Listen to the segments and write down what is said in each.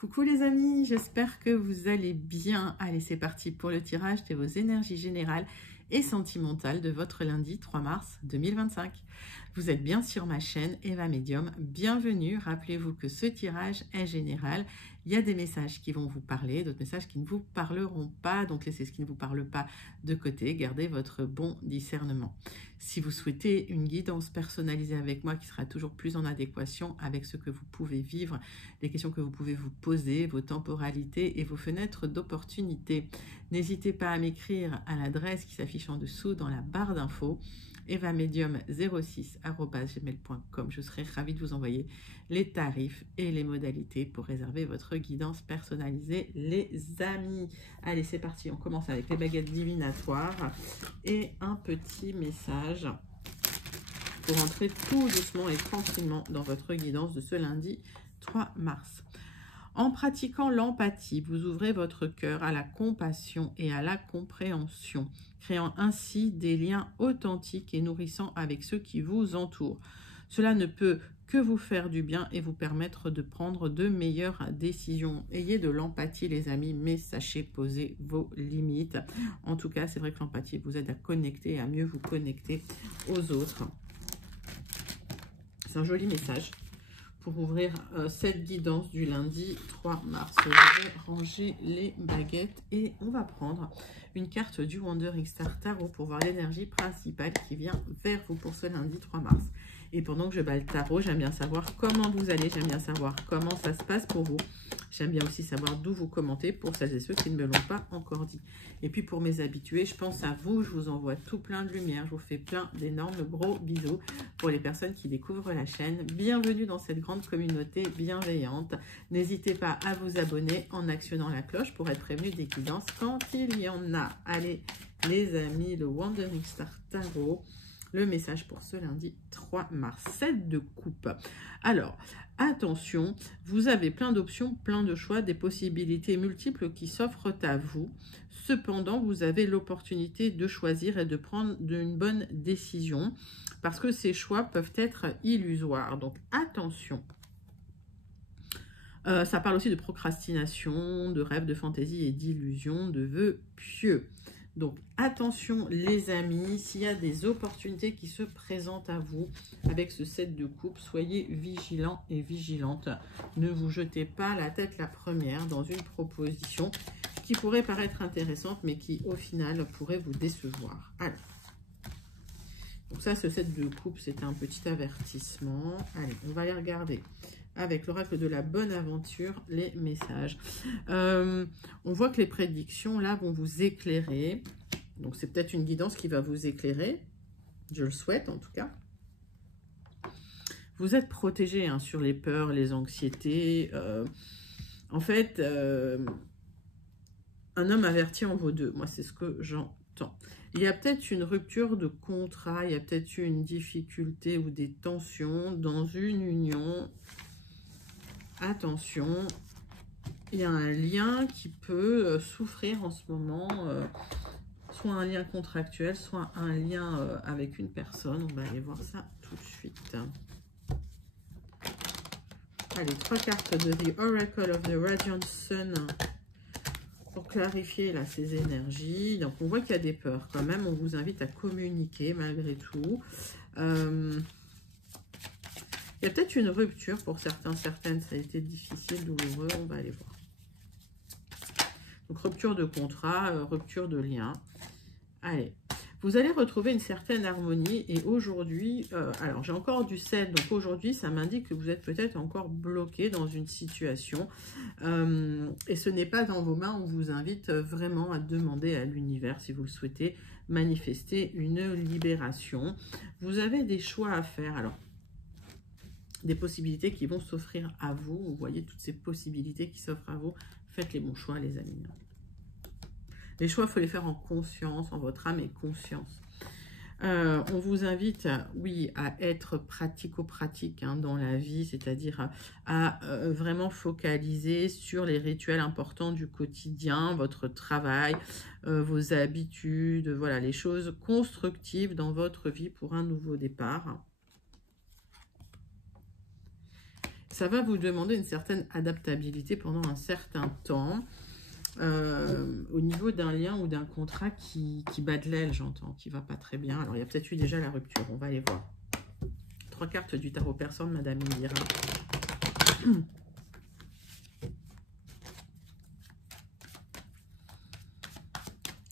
Coucou les amis, j'espère que vous allez bien. Allez, c'est parti pour le tirage de vos énergies générales et sentimentales de votre lundi 3 mars 2025. Vous êtes bien sur ma chaîne Eva Medium, bienvenue. Rappelez-vous que ce tirage est général. Il y a des messages qui vont vous parler, d'autres messages qui ne vous parleront pas. Donc laissez ce qui ne vous parle pas de côté, gardez votre bon discernement. Si vous souhaitez une guidance personnalisée avec moi qui sera toujours plus en adéquation avec ce que vous pouvez vivre, les questions que vous pouvez vous poser, vos temporalités et vos fenêtres d'opportunité, n'hésitez pas à m'écrire à l'adresse qui s'affiche en dessous dans la barre d'infos, evamedium06@gmail.com. Je serai ravie de vous envoyer les tarifs et les modalités pour réserver votre guidance personnalisée, les amis. Allez, c'est parti. On commence avec les baguettes divinatoires et un petit message pour entrer tout doucement et tranquillement dans votre guidance de ce lundi 3 mars. En pratiquant l'empathie, vous ouvrez votre cœur à la compassion et à la compréhension, créant ainsi des liens authentiques et nourrissants avec ceux qui vous entourent. Cela ne peut que vous faire du bien et vous permettre de prendre de meilleures décisions. Ayez de l'empathie les amis, mais sachez poser vos limites. En tout cas, c'est vrai que l'empathie vous aide à connecter et à mieux vous connecter aux autres. C'est un joli message pour ouvrir cette guidance du lundi 3 mars. Je vais ranger les baguettes et on va prendre une carte du Wandering Star Tarot pour voir l'énergie principale qui vient vers vous pour ce lundi 3 mars. Et pendant que je bats le tarot, j'aime bien savoir comment vous allez, j'aime bien savoir comment ça se passe pour vous. J'aime bien aussi savoir d'où vous commentez pour celles et ceux qui ne me l'ont pas encore dit. Et puis pour mes habitués, je pense à vous, je vous envoie tout plein de lumière, je vous fais plein d'énormes gros bisous. Pour les personnes qui découvrent la chaîne, bienvenue dans cette grande communauté bienveillante. N'hésitez pas à vous abonner en actionnant la cloche pour être prévenu des guidances quand il y en a. Allez les amis, le Wandering Star Tarot. Le message pour ce lundi 3 mars, 7 de coupe. Alors, attention, vous avez plein d'options, plein de choix, des possibilités multiples qui s'offrent à vous. Cependant, vous avez l'opportunité de choisir et de prendre une bonne décision parce que ces choix peuvent être illusoires. Donc, attention. Ça parle aussi de procrastination, de rêves, de fantaisie et d'illusions, de vœux pieux. Donc, attention les amis, s'il y a des opportunités qui se présentent à vous avec ce 7 de coupe, soyez vigilants et vigilantes. Ne vous jetez pas la tête la première dans une proposition qui pourrait paraître intéressante, mais qui au final pourrait vous décevoir. Alors, donc ça, ce 7 de coupe, c'est un petit avertissement. Allez, on va aller regarder avec l'oracle de la bonne aventure, les messages. On voit que les prédictions, là, vont vous éclairer. Donc, c'est peut-être une guidance qui va vous éclairer. Je le souhaite, en tout cas. Vous êtes protégé hein, sur les peurs, les anxiétés. En fait, un homme averti en vaut deux. Moi, c'est ce que j'entends. Il y a peut-être une rupture de contrat, il y a peut-être une difficulté ou des tensions dans une union. Attention, il y a un lien qui peut souffrir en ce moment, soit un lien contractuel, soit un lien avec une personne. On va aller voir ça tout de suite. Allez, 3 cartes de The Oracle of the Radiant Sun pour clarifier là ces énergies. Donc, on voit qu'il y a des peurs quand même. On vous invite à communiquer malgré tout. Il y a peut-être une rupture pour certains, certaines. Ça a été difficile, douloureux. On va aller voir. Donc, rupture de contrat, rupture de lien. Allez. Vous allez retrouver une certaine harmonie. Et aujourd'hui, alors j'ai encore du 7. Donc, aujourd'hui, ça m'indique que vous êtes peut-être encore bloqué dans une situation. Et ce n'est pas dans vos mains. On vous invite vraiment à demander à l'univers, si vous le souhaitez, manifester une libération. Vous avez des choix à faire. Alors, des possibilités qui vont s'offrir à vous. Vous voyez toutes ces possibilités qui s'offrent à vous. Faites les bons choix, les amis. Les choix, il faut les faire en conscience, en votre âme et conscience. On vous invite, oui, à être pratico-pratique hein, dans la vie, c'est-à-dire à vraiment focaliser sur les rituels importants du quotidien, votre travail, vos habitudes, voilà, les choses constructives dans votre vie pour un nouveau départ. ça va vous demander une certaine adaptabilité pendant un certain temps. Au niveau d'un lien ou d'un contrat qui bat de l'aile, j'entends, qui va pas très bien. Alors, il y a peut-être eu déjà la rupture, on va aller voir. 3 cartes du tarot personne, Madame Indira.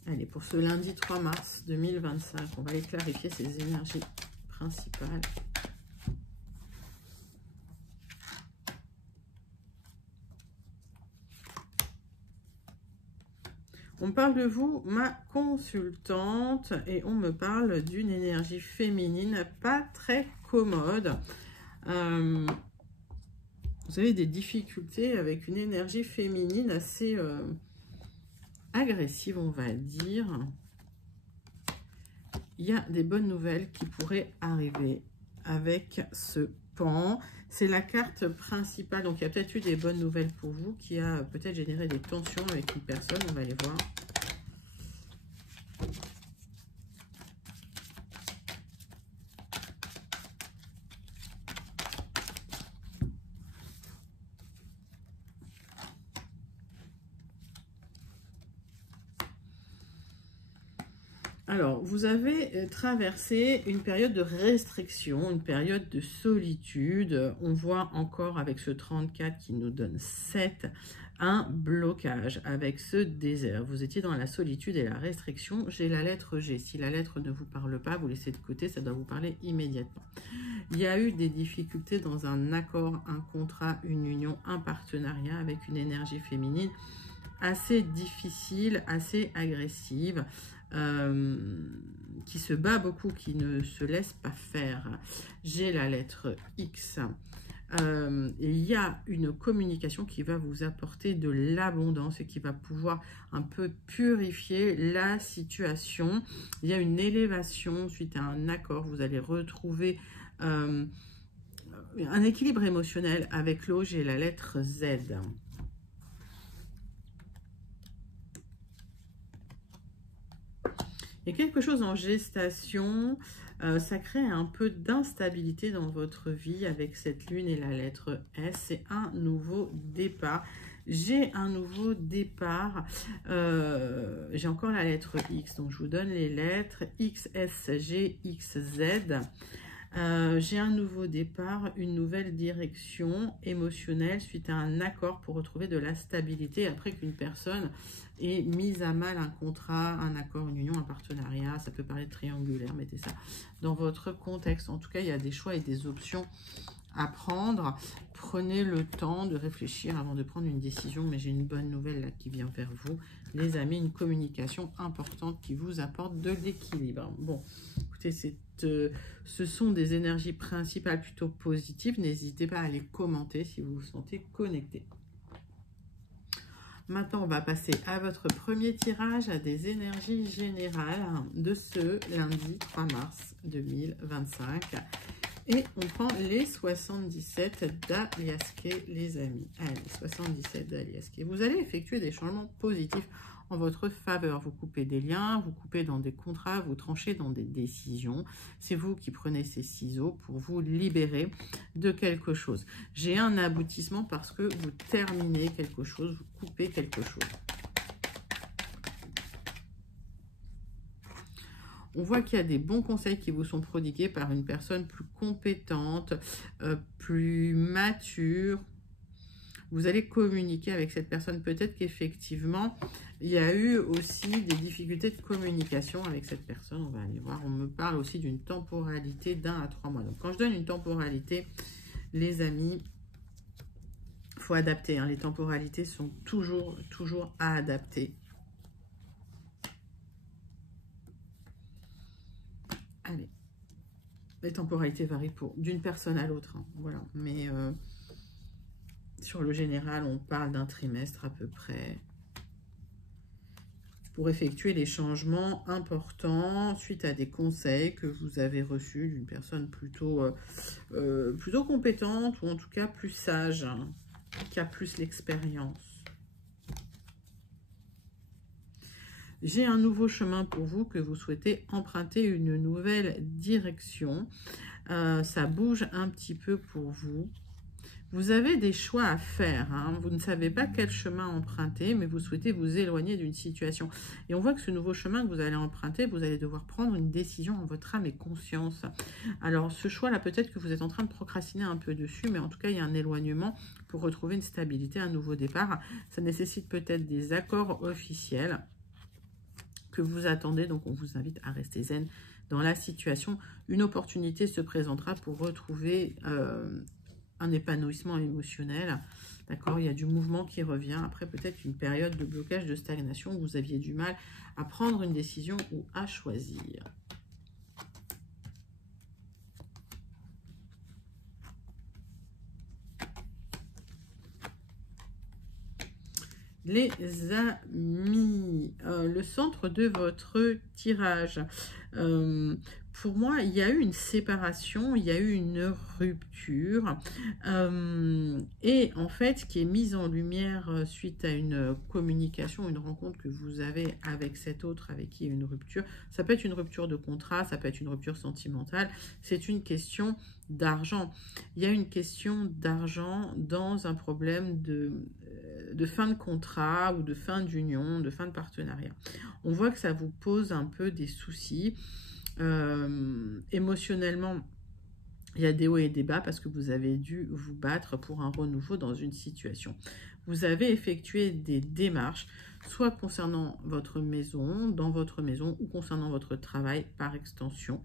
Allez, pour ce lundi 3 mars 2025, on va aller clarifier ces énergies principales. On me parle de vous, ma consultante, et on me parle d'une énergie féminine pas très commode. Vous avez des difficultés avec une énergie féminine assez agressive, on va dire. Il y a des bonnes nouvelles qui pourraient arriver avec ce pan. C'est la carte principale, donc il y a peut-être eu des bonnes nouvelles pour vous qui a peut-être généré des tensions avec une personne, on va les voir. Alors, vous avez traversé une période de restriction, une période de solitude. On voit encore avec ce 34 qui nous donne 7, un blocage avec ce désert. Vous étiez dans la solitude et la restriction. J'ai la lettre G. Si la lettre ne vous parle pas, vous laissez de côté, ça doit vous parler immédiatement. Il y a eu des difficultés dans un accord, un contrat, une union, un partenariat avec une énergie féminine assez difficile, assez agressive. Qui se bat beaucoup, qui ne se laisse pas faire. J'ai la lettre X. Il y a une communication qui va vous apporter de l'abondance et qui va pouvoir un peu purifier la situation. Il y a une élévation suite à un accord. Vous allez retrouver un équilibre émotionnel avec l'eau. J'ai la lettre Z. Il y a quelque chose en gestation, ça crée un peu d'instabilité dans votre vie avec cette lune et la lettre S. C'est un nouveau départ. J'ai un nouveau départ. J'ai encore la lettre X, donc je vous donne les lettres X, S, G, X, Z. J'ai un nouveau départ, une nouvelle direction émotionnelle suite à un accord pour retrouver de la stabilité après qu'une personne ait mis à mal un contrat, un accord, une union, un partenariat. Ça peut paraître triangulaire, mettez ça dans votre contexte. En tout cas, il y a des choix et des options à prendre. Prenez le temps de réfléchir avant de prendre une décision, mais j'ai une bonne nouvelle là qui vient vers vous, les amis, une communication importante qui vous apporte de l'équilibre. Bon, écoutez, ce sont des énergies principales plutôt positives. N'hésitez pas à les commenter si vous vous sentez connecté. Maintenant, on va passer à votre premier tirage à des énergies générales de ce lundi 3 mars 2025. Et on prend les 77 d'Aliaské, les amis. Allez, 77 d'Aliaské. Vous allez effectuer des changements positifs en votre faveur. Vous coupez des liens, vous coupez dans des contrats, vous tranchez dans des décisions. C'est vous qui prenez ces ciseaux pour vous libérer de quelque chose. J'ai un aboutissement parce que vous terminez quelque chose, vous coupez quelque chose. On voit qu'il y a des bons conseils qui vous sont prodigués par une personne plus compétente, plus mature. Vous allez communiquer avec cette personne. Peut-être qu'effectivement, il y a eu aussi des difficultés de communication avec cette personne. On va aller voir. On me parle aussi d'une temporalité d'1 à 3 mois. Donc, quand je donne une temporalité, les amis, il faut adapter. Hein. Les temporalités sont toujours à adapter. Allez. Les temporalités varient d'une personne à l'autre. Hein. Voilà. Mais... sur le général, on parle d'un trimestre à peu près pour effectuer les changements importants suite à des conseils que vous avez reçus d'une personne plutôt compétente ou en tout cas plus sage, hein, qui a plus l'expérience. J'ai un nouveau chemin pour vous que vous souhaitez emprunter, une nouvelle direction. Ça bouge un petit peu pour vous. Vous avez des choix à faire, hein. Vous ne savez pas quel chemin emprunter, mais vous souhaitez vous éloigner d'une situation. Et on voit que ce nouveau chemin que vous allez emprunter, vous allez devoir prendre une décision en votre âme et conscience. Alors ce choix-là, peut-être que vous êtes en train de procrastiner un peu dessus, mais en tout cas, il y a un éloignement pour retrouver une stabilité, un nouveau départ. Ça nécessite peut-être des accords officiels que vous attendez, donc on vous invite à rester zen dans la situation. Une opportunité se présentera pour retrouver un épanouissement émotionnel, d'accord? Il y a du mouvement qui revient, après peut-être une période de blocage, de stagnation, où vous aviez du mal à prendre une décision ou à choisir. Les amis, le centre de votre tirage. Pour moi, il y a eu une séparation, il y a eu une rupture. Et en fait, ce qui est mis en lumière suite à une communication, une rencontre que vous avez avec cet autre avec qui il y a une rupture, ça peut être une rupture de contrat, ça peut être une rupture sentimentale, c'est une question d'argent. Il y a une question d'argent dans un problème de fin de contrat ou de fin d'union, de fin de partenariat. On voit que ça vous pose un peu des soucis. Émotionnellement, il y a des hauts et des bas parce que vous avez dû vous battre pour un renouveau dans une situation. Vous avez effectué des démarches, soit concernant votre maison, dans votre maison, ou concernant votre travail par extension,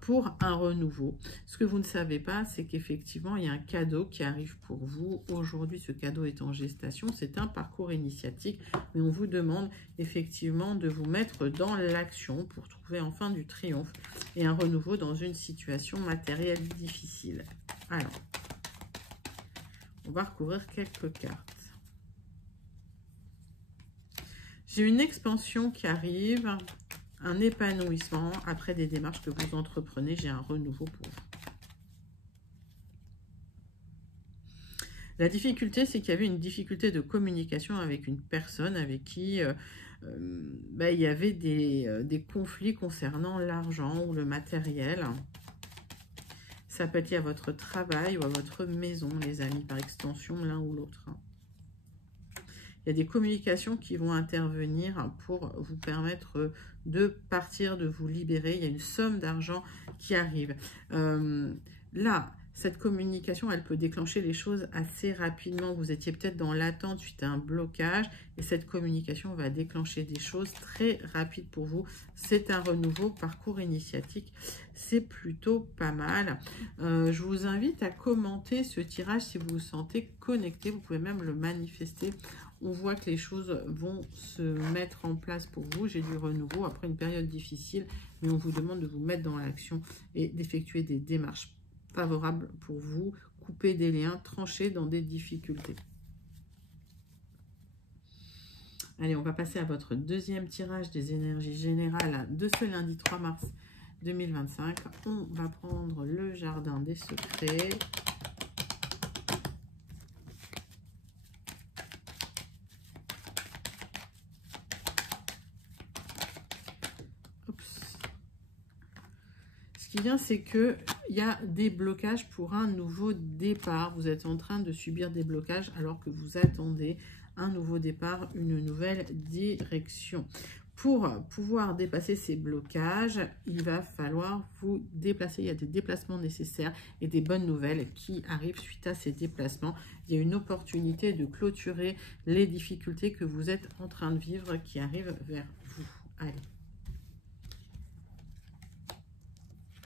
pour un renouveau. Ce que vous ne savez pas, c'est qu'effectivement, il y a un cadeau qui arrive pour vous. Aujourd'hui, ce cadeau est en gestation. C'est un parcours initiatique, mais on vous demande effectivement de vous mettre dans l'action pour trouver enfin du triomphe et un renouveau dans une situation matérielle difficile. Alors, on va recouvrir quelques cartes. J'ai une expansion qui arrive, un épanouissement après des démarches que vous entreprenez. J'ai un renouveau pour vous. La difficulté, c'est qu'il y avait une difficulté de communication avec une personne avec qui il y avait des conflits concernant l'argent ou le matériel. Ça peut être lié à votre travail ou à votre maison, les amis, par extension, l'un ou l'autre. Il y a des communications qui vont intervenir pour vous permettre de partir, de vous libérer. Il y a une somme d'argent qui arrive. Là, cette communication, elle peut déclencher les choses assez rapidement. Vous étiez peut-être dans l'attente suite à un blocage. Et cette communication va déclencher des choses très rapides pour vous. C'est un renouveau, parcours initiatique. C'est plutôt pas mal. Je vous invite à commenter ce tirage si vous vous sentez connecté. Vous pouvez même le manifester. On voit que les choses vont se mettre en place pour vous. J'ai du renouveau après une période difficile, mais on vous demande de vous mettre dans l'action et d'effectuer des démarches favorables pour vous, couper des liens, trancher dans des difficultés. Allez, on va passer à votre deuxième tirage des énergies générales de ce lundi 3 mars 2025. On va prendre le jardin des secrets. Ce qui vient, c'est qu'il y a des blocages pour un nouveau départ. Vous êtes en train de subir des blocages alors que vous attendez un nouveau départ, une nouvelle direction. Pour pouvoir dépasser ces blocages, il va falloir vous déplacer. Il y a des déplacements nécessaires et des bonnes nouvelles qui arrivent suite à ces déplacements. Il y a une opportunité de clôturer les difficultés que vous êtes en train de vivre qui arrivent vers vous. Allez.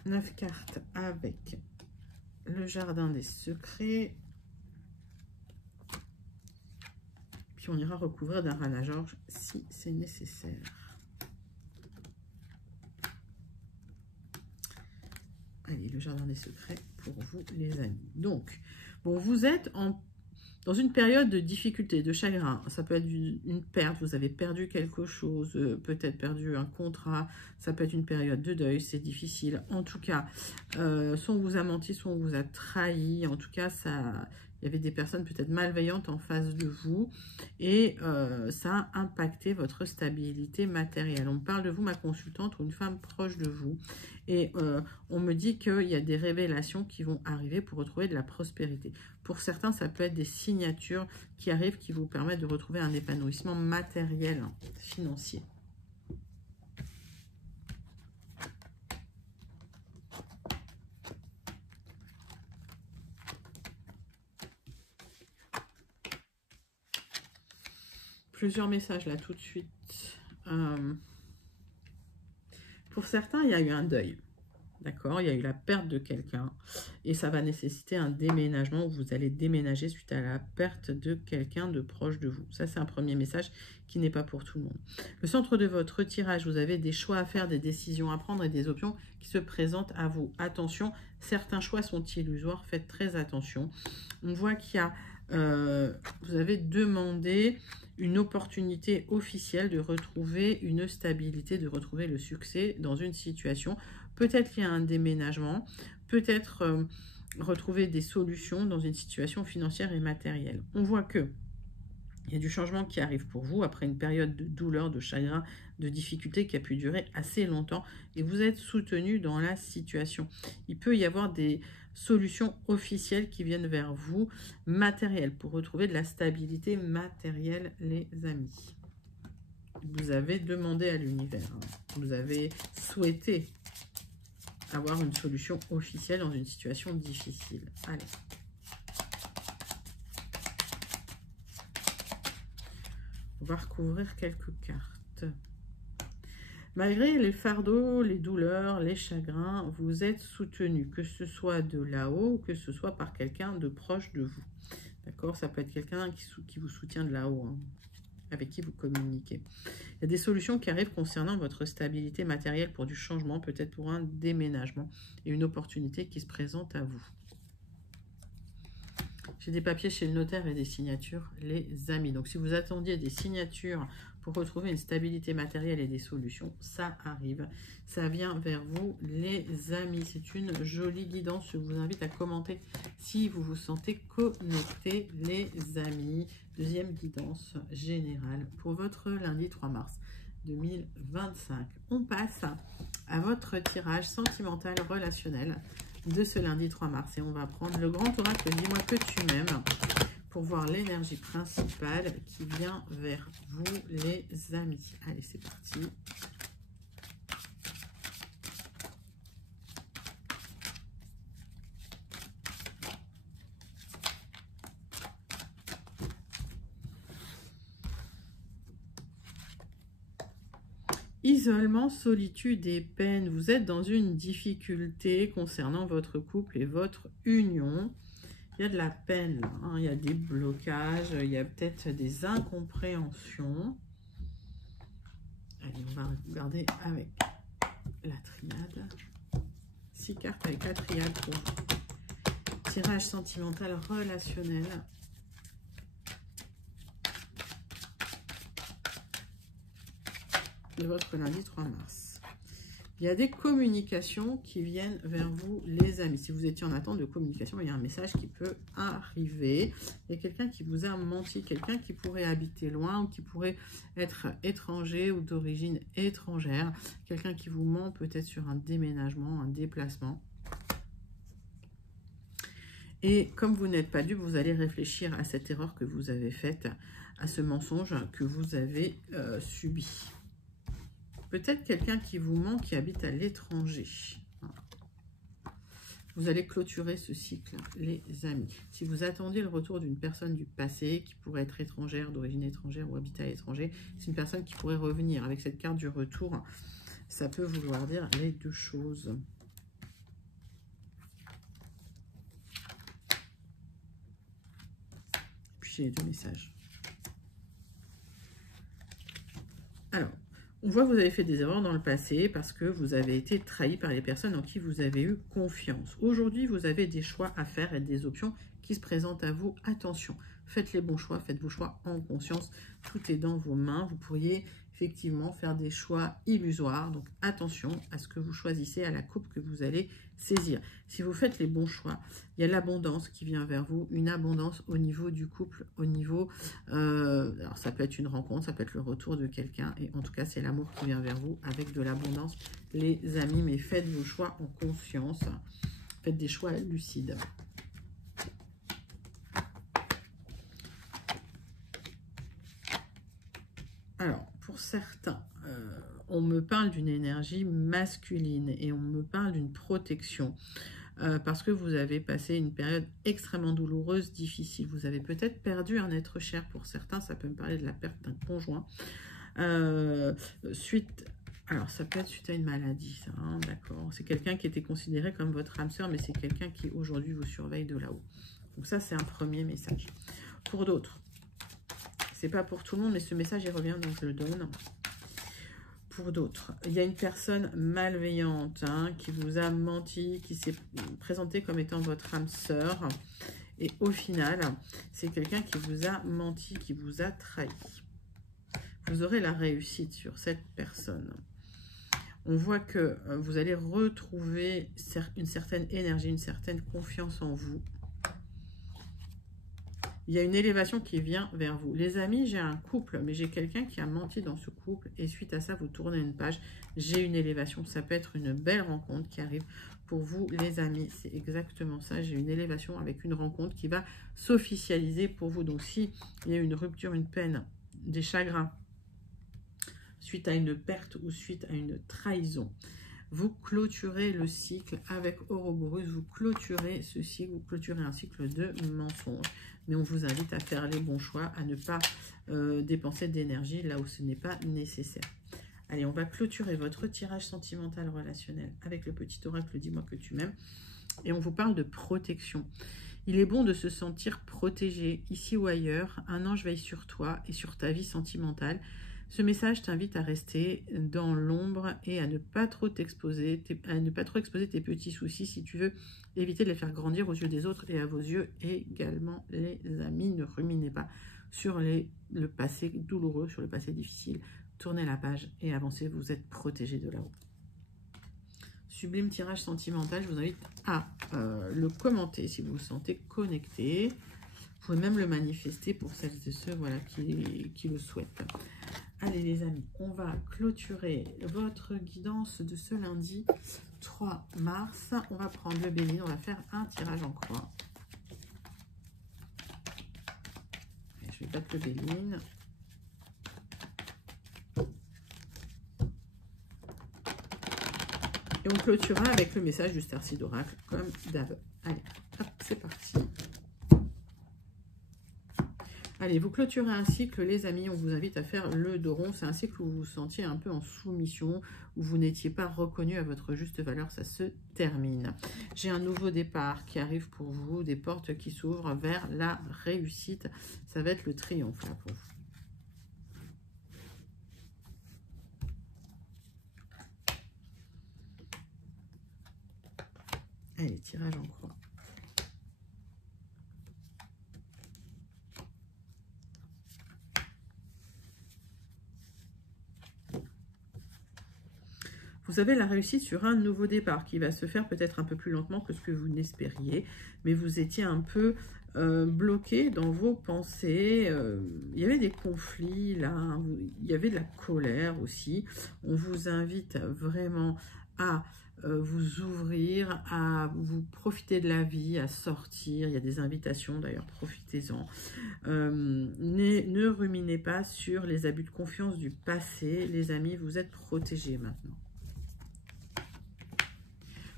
9 cartes avec le jardin des secrets. Puis on ira recouvrir d'un Rana George si c'est nécessaire. Allez, le jardin des secrets pour vous, les amis. Donc, bon, vous êtes dans une période de difficulté, de chagrin. Ça peut être une perte, vous avez perdu quelque chose, peut-être perdu un contrat. Ça peut être une période de deuil, c'est difficile. En tout cas, soit on vous a menti, soit on vous a trahi. En tout cas, Il y avait des personnes peut-être malveillantes en face de vous et ça a impacté votre stabilité matérielle. On me parle de vous, ma consultante, ou une femme proche de vous. Et on me dit qu'il y a des révélations qui vont arriver pour retrouver de la prospérité. Pour certains, ça peut être des signatures qui arrivent qui vous permettent de retrouver un épanouissement matériel, financier. Plusieurs messages là tout de suite. Pour certains, il y a eu un deuil. D'accord, il y a eu la perte de quelqu'un et ça va nécessiter un déménagement où vous allez déménager suite à la perte de quelqu'un de proche de vous. Ça, c'est un premier message qui n'est pas pour tout le monde. Le centre de votre tirage, vous avez des choix à faire, des décisions à prendre et des options qui se présentent à vous. Attention, certains choix sont illusoires, faites très attention. On voit qu'il y a, vous avez demandé une opportunité officielle de retrouver une stabilité, de retrouver le succès dans une situation. Peut-être qu'il y a un déménagement, peut-être retrouver des solutions dans une situation financière et matérielle. On voit que il y a du changement qui arrive pour vous après une période de douleur, de chagrin, de difficulté qui a pu durer assez longtemps et vous êtes soutenu dans la situation. Il peut y avoir des solutions officielles qui viennent vers vous, matérielles, pour retrouver de la stabilité matérielle, les amis. Vous avez demandé à l'univers, vous avez souhaité avoir une solution officielle dans une situation difficile. Allez. On va recouvrir quelques cartes. Malgré les fardeaux, les douleurs, les chagrins, vous êtes soutenu, que ce soit de là-haut ou que ce soit par quelqu'un de proche de vous. D'accord? Ça peut être quelqu'un qui vous soutient de là-haut, hein, avec qui vous communiquez. Il y a des solutions qui arrivent concernant votre stabilité matérielle pour du changement, peut-être pour un déménagement et une opportunité qui se présente à vous. J'ai des papiers chez le notaire et des signatures, les amis. Donc, si vous attendiez des signatures pour retrouver une stabilité matérielle et des solutions, ça arrive. Ça vient vers vous, les amis. C'est une jolie guidance. Je vous invite à commenter si vous vous sentez connecté, les amis. Deuxième guidance générale pour votre lundi 3 mars 2025. On passe à votre tirage sentimental relationnel de ce lundi 3 mars. Et on va prendre le grand oracle Dis-moi que tu m'aimes pour voir l'énergie principale qui vient vers vous, les amis. Allez, c'est parti. Isolement, solitude et peine. Vous êtes dans une difficulté concernant votre couple et votre union. Il y a de la peine, hein, il y a des blocages, il y a peut-être des incompréhensions. Allez, on va regarder avec la triade. 6 cartes avec la triade pour tirage sentimental relationnel. De votre lundi 3 mars. Il y a des communications qui viennent vers vous, les amis. Si vous étiez en attente de communication, il y a un message qui peut arriver. Il y a quelqu'un qui vous a menti, quelqu'un qui pourrait habiter loin ou qui pourrait être étranger ou d'origine étrangère. Quelqu'un qui vous ment peut-être sur un déménagement, un déplacement. Et comme vous n'êtes pas dupe, vous allez réfléchir à cette erreur que vous avez faite, à ce mensonge que vous avez subi. Peut-être quelqu'un qui vous ment, qui habite à l'étranger. Vous allez clôturer ce cycle, les amis. Si vous attendiez le retour d'une personne du passé, qui pourrait être étrangère, d'origine étrangère ou habiter à l'étranger, c'est une personne qui pourrait revenir. Avec cette carte du retour, ça peut vouloir dire les deux choses. Puis j'ai les deux messages. Alors, on voit que vous avez fait des erreurs dans le passé parce que vous avez été trahi par les personnes en qui vous avez eu confiance. Aujourd'hui, vous avez des choix à faire et des options qui se présentent à vous. Attention, Faites les bons choix, faites vos choix en conscience. Tout est dans vos mains. Vous pourriez effectivement faire des choix illusoires. Donc attention à ce que vous choisissez, à la coupe que vous allez saisir. Si vous faites les bons choix, il y a l'abondance qui vient vers vous, une abondance au niveau du couple, au niveau... alors ça peut être une rencontre, ça peut être le retour de quelqu'un, et en tout cas c'est l'amour qui vient vers vous avec de l'abondance, les amis. Mais faites vos choix en conscience, faites des choix lucides. Alors, pour certains, on me parle d'une énergie masculine et on me parle d'une protection parce que vous avez passé une période extrêmement douloureuse, difficile. Vous avez peut-être perdu un être cher. Pour certains, ça peut me parler de la perte d'un conjoint. Alors, ça peut être suite à une maladie, ça, hein, d'accord. C'est quelqu'un qui était considéré comme votre âme sœur, mais c'est quelqu'un qui aujourd'hui vous surveille de là-haut. Donc ça, c'est un premier message. Pour d'autres, c'est pas pour tout le monde, mais ce message, il revient, donc je le donne. Pour d'autres, il y a une personne malveillante hein, qui vous a menti, qui s'est présentée comme étant votre âme sœur. Et au final, c'est quelqu'un qui vous a menti, qui vous a trahi. Vous aurez la réussite sur cette personne. On voit que vous allez retrouver une certaine énergie, une certaine confiance en vous. Il y a une élévation qui vient vers vous. Les amis, j'ai un couple, mais j'ai quelqu'un qui a menti dans ce couple. Et suite à ça, vous tournez une page. J'ai une élévation. Ça peut être une belle rencontre qui arrive pour vous, les amis. C'est exactement ça. J'ai une élévation avec une rencontre qui va s'officialiser pour vous. Donc, si il y a une rupture, une peine, des chagrins, suite à une perte ou suite à une trahison, vous clôturez le cycle avec Ouroboros, vous clôturez ce cycle, vous clôturez un cycle de mensonges. Mais on vous invite à faire les bons choix, à ne pas dépenser d'énergie là où ce n'est pas nécessaire. Allez, on va clôturer votre tirage sentimental relationnel avec le petit oracle Dis-moi que tu m'aimes. Et on vous parle de protection. Il est bon de se sentir protégé, ici ou ailleurs. Un ange veille sur toi et sur ta vie sentimentale. Ce message t'invite à rester dans l'ombre et à ne pas trop t'exposer, exposer tes petits soucis si tu veux éviter de les faire grandir aux yeux des autres et à vos yeux également, les amis. Ne ruminez pas sur le passé douloureux, sur le passé difficile. Tournez la page et avancez, vous êtes protégés de là-haut. Sublime tirage sentimental, je vous invite à le commenter si vous vous sentez connecté. Vous pouvez même le manifester pour celles et ceux voilà, qui le souhaitent. Allez les amis, on va clôturer votre guidance de ce lundi 3 mars. On va prendre le béline, on va faire un tirage en croix. Et je vais battre le béline. Et on clôturera avec le message du Starseed d'Oracle, comme d'hab. Allez, hop, c'est parti. Allez, vous clôturez un cycle, les amis, on vous invite à faire le dos rond. C'est un cycle où vous vous sentiez un peu en soumission, où vous n'étiez pas reconnu à votre juste valeur, ça se termine. J'ai un nouveau départ qui arrive pour vous, des portes qui s'ouvrent vers la réussite. Ça va être le triomphe là pour vous. Allez, tirage en croix. Vous avez la réussite sur un nouveau départ qui va se faire peut-être un peu plus lentement que ce que vous n'espériez, mais vous étiez un peu bloqué dans vos pensées. Il y avait des conflits là, hein, il y avait de la colère aussi. On vous invite vraiment à vous ouvrir, à vous profiter de la vie, à sortir. Il y a des invitations d'ailleurs, profitez-en. Ne ruminez pas sur les abus de confiance du passé. Les amis, vous êtes protégés maintenant.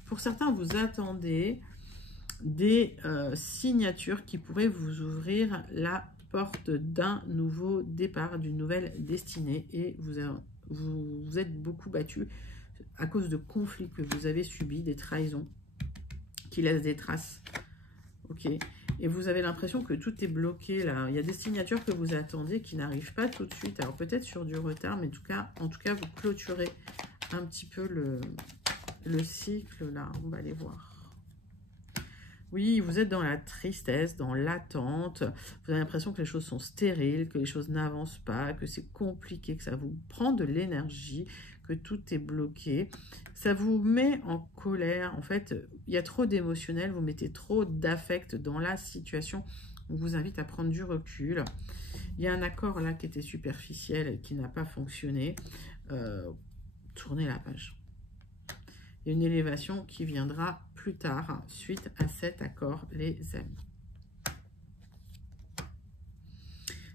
Pour certains, vous attendez des signatures qui pourraient vous ouvrir la porte d'un nouveau départ, d'une nouvelle destinée. Et vous êtes beaucoup battu à cause de conflits que vous avez subis, des trahisons qui laissent des traces. Ok. Et vous avez l'impression que tout est bloqué là. Il y a des signatures que vous attendez qui n'arrivent pas tout de suite. Alors peut-être sur du retard, mais en tout cas, vous clôturez un petit peu le cycle là. On va aller voir. Oui, vous êtes dans la tristesse, dans l'attente. Vous avez l'impression que les choses sont stériles, que les choses n'avancent pas, que c'est compliqué, que ça vous prend de l'énergie, que tout est bloqué. Ça vous met en colère. En fait, il y a trop d'émotionnel, vous mettez trop d'affect dans la situation. On vous invite à prendre du recul. Il y a un accord là qui était superficiel et qui n'a pas fonctionné. Tournez la page. Il y a une élévation qui viendra plus tard suite à cet accord, les amis.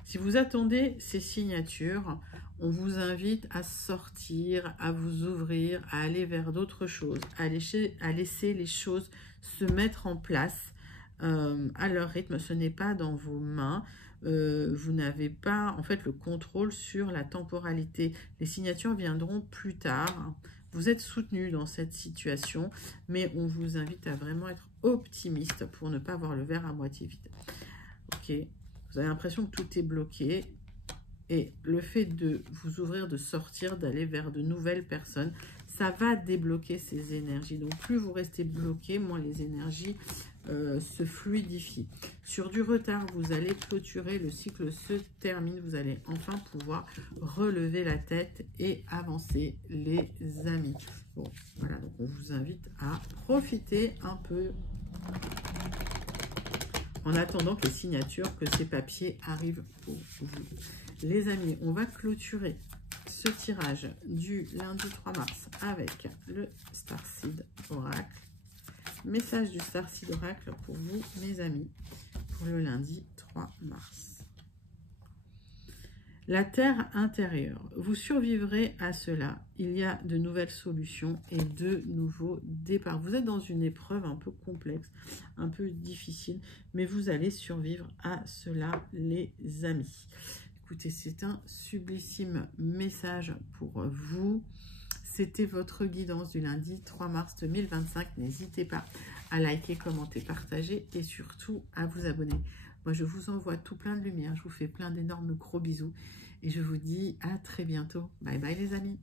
Si vous attendez ces signatures, on vous invite à sortir, à vous ouvrir, à aller vers d'autres choses, à laisser les choses se mettre en place à leur rythme. Ce n'est pas dans vos mains. Vous n'avez pas en fait le contrôle sur la temporalité. Les signatures viendront plus tard. Vous êtes soutenu dans cette situation, mais on vous invite à vraiment être optimiste pour ne pas voir le verre à moitié vide. Ok, vous avez l'impression que tout est bloqué. Et le fait de vous ouvrir, de sortir, d'aller vers de nouvelles personnes, ça va débloquer ces énergies. Donc plus vous restez bloqué, moins les énergies se fluidifient. Sur du retard, vous allez clôturer, le cycle se termine, vous allez enfin pouvoir relever la tête et avancer, les amis. Bon, voilà, donc on vous invite à profiter un peu en attendant que les signatures, que ces papiers arrivent pour vous. Les amis, on va clôturer ce tirage du lundi 3 mars avec le Starseed Oracle. Message du Starseed Oracle pour vous, mes amis, pour le lundi 3 mars. La terre intérieure. Vous survivrez à cela. Il y a de nouvelles solutions et de nouveaux départs. Vous êtes dans une épreuve un peu complexe, un peu difficile, mais vous allez survivre à cela, les amis. Écoutez, c'est un sublissime message pour vous. C'était votre guidance du lundi 3 mars 2025. N'hésitez pas à liker, commenter, partager et surtout à vous abonner. Moi, je vous envoie tout plein de lumière. Je vous fais plein d'énormes gros bisous. Et je vous dis à très bientôt. Bye bye les amis.